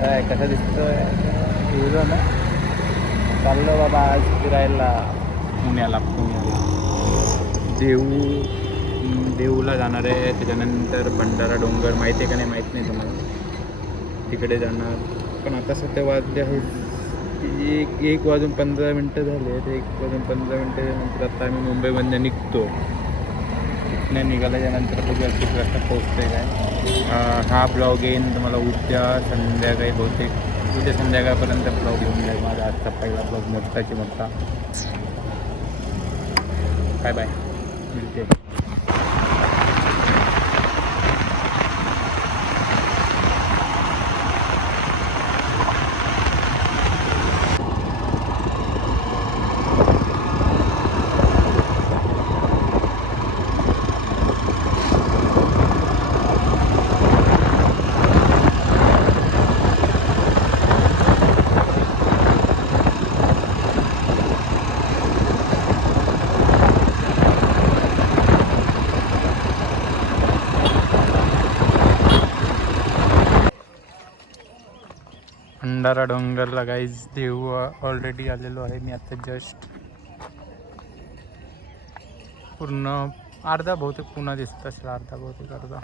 काय कसा दिसतोय हिरो ना. चाललो बाबा आज फिरायला पुण्याला देऊला जाणार आहे. त्याच्यानंतर भंडारा डोंगर माहिती आहे का नाही माहीत नाही तुम्हाला, तिकडे जाणार. पण आता सध्या वाजले आहेत 1:15 झाले. ते 1:15 आता आम्ही मुंबईमधनं निघतो. इथनं निघाल्याच्यानंतर बघूया किती वाजता पोहोचतोय काय. हा ब्लॉग येईन तुम्हाला उद्या संध्याकाळी, बहुतेक उद्या संध्याकाळपर्यंत ब्लॉग येऊन जाईल माझा आजचा पहिला ब्लॉग मोठाची मोठा. बाय बाय, मिळते. भंडारा डोंगरला गाईज देऊ ऑलरेडी आलेलो आहे मी आता जस्ट. पूर्ण अर्धा बहुतेक पुन्हा दिसत असेल, अर्धा बहुतेक अर्धा.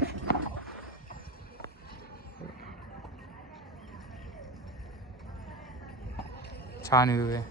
छान व्ह्यू आहे.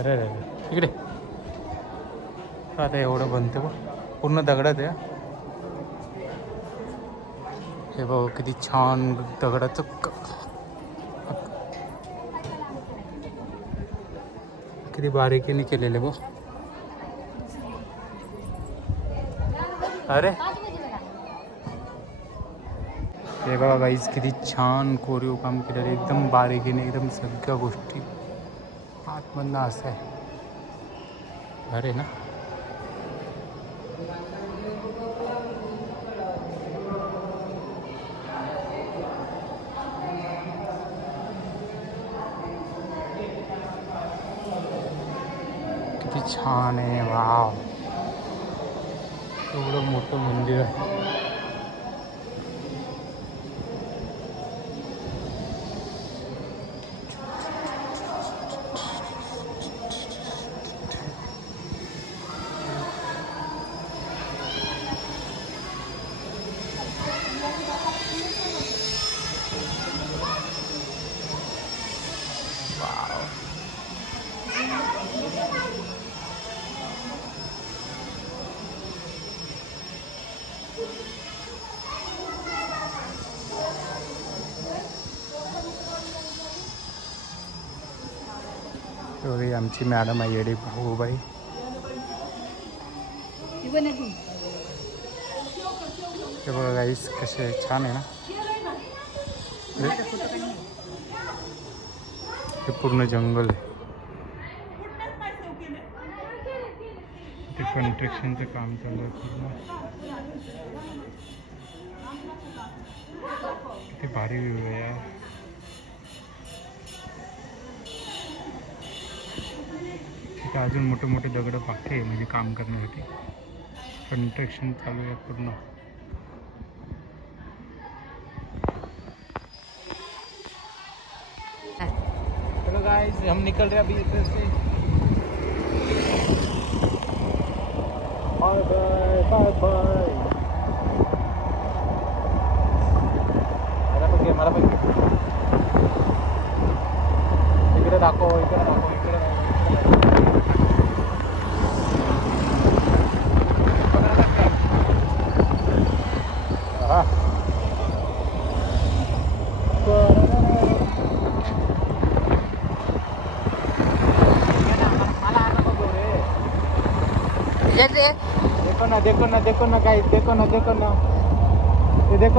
अरे अरे इकडे आता एवढं बनते बघ, पूर्ण दगडात आहे. हे बघ किती छान दगडाचं किती बारीकीने केलेले बघ. अरे हे बघा गाईज किती छान कोरीव काम केलेलं, एकदम बारीकीने, एकदम सगळ्या गोष्टी आतमधनं असं आहे. अरे ना किती छान आहे. वाव, एवढं मोठं मंदिर आहे. एवढी आमची मॅडम आहे येडी भाऊबाई. हे बघा गाईस कसे छान आहे ना. हे पूर्ण जंगल आहे. ते कन्स्ट्रक्शनचं काम चालू आहे पूर्ण. किती भारी व्ह्यू आहे यार. तिथे अजून मोठे मोठे दगड बाकी आहे म्हणजे काम करण्यासाठी. कन्स्ट्रक्शन चालू आहे पूर्ण. चलो गाइस हम निकल रहे अभी इधर से. Bye bye bye bye. मला पण इकडे दाखव, इकडे दाखव, इकडे दाखव. जैसे देखो ना, देखो ना, देखो ना गाइस, देखो ना, देखो ना, ये देखो.